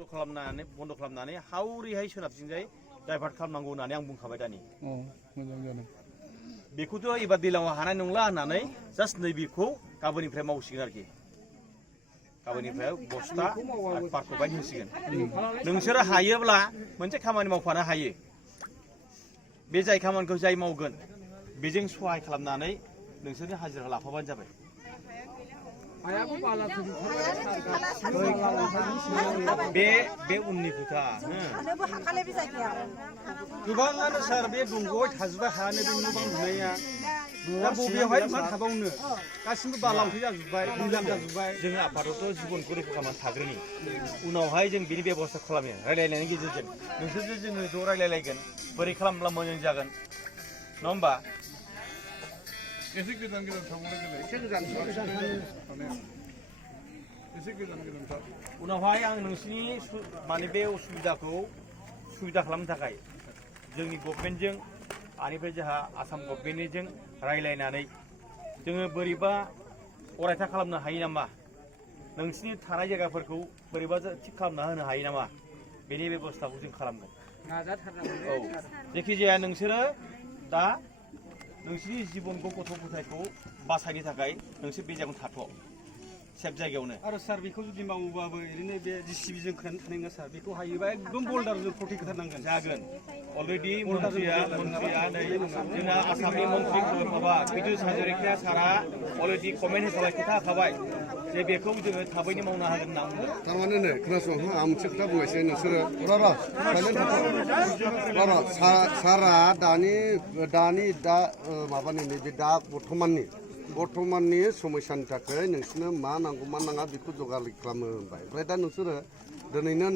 बन्द' खालामनानै हावरिहाय सोनाबथिंजाय डाइभार्ट खालामनांगौ होननानै आं बुंखाबाय दानि। मोजां जादों। बेखौथ' एबार दैलाङाव हानाय नंला होननानै जास्ट नैबेखौ गाबोननिफ्राय मावसिगोन आरोखि। गाबोननिफ्राय बस्था आरो पार्कखौ बायद होसिगोन। नोंसोरो हायोब्ला मोनसे खामानि मावफानो हायो। बे जाय खामानिखौ जाय मावगोन बेजों सहाय खालामनानै नोंसोरनि हाजिरा लाफाबानो जाबाय। बे उननि खोथा। गोबाङानो सार बे दंग'आव थाजोबबाय हायानो बे न' बां लुनाया। दा बबेयावहाय मा थाबावनो गासिबो बाला अन्थाइ जाजोब्बाय, दैलाम जाजोब्बाय। जोङो आफादआवथ' जिबनखौ रैखा खालामनानै थाग्रोनि। उनावहाय जों बिनि बेब'स्था खालामो रायलायनायनि गेजेरजों। नोंसोरजों जोङो ज' रायलायलायगोन बोरै खालामब्ला मोजां जागोन नङा होमबा? एसे गोजान थांबावलाय गेले। एसे गोजान थां। उनावहाय आं नोंसिनि माने बे उसुबिदाखौ सुबिदा खालामनो थाखाय जोंनि गभर्नमेन्टजों आनिफ्राय जोंहा आसाम गभर्नमेन्टजों रायलायनानै जोङो बोरैबा अरायथा खालामनो हायो नामा? नोंसिनि थानाय जायगाफोरखौ बोरैबा थिग खालामना होनो हायो नामा? बेनि बेब'स्थाखौ जों खालामगोन। औ जेखिजाया नोंसोरो दा नोंसिनि जिबनखौ गथ' गथायखौ बासायनो थाखाय नोंसोर बे जायगायावनो थाथ'। सेफ जायगायावनो। आरो सार बेखौ जुदि मावोबाबो ओरैनो बे जिसिबिजों खोनानै थानाय नङा सार। बेखौ हायोबा एकदम बल्डारजों प्रटेक्ट होथारनांगोन। जागोन। अलरेडि मन्थ्रिया नै जोंना आसामनि मन्थ्रि माबा बिदुत हाजरिकाया सारा अलरेडि कमेन्ट हिसाबै खोथा होखाबाय जे बेखौ जोङो थाबैनो मावनो हागोन होनना बुंदों। थारमाने नै खोनासं आं मोनसे खोथा बुंनोसै नोंसोरो सारा दानि माबानि नैबे दा बर्थमाननि समस्यानि थाखाय नोंसोरनो मा नांगौ मा नाङा बेखौ जगार खालामो होनबाय। ओमफ्राय दा नोंसोरो दिनैनो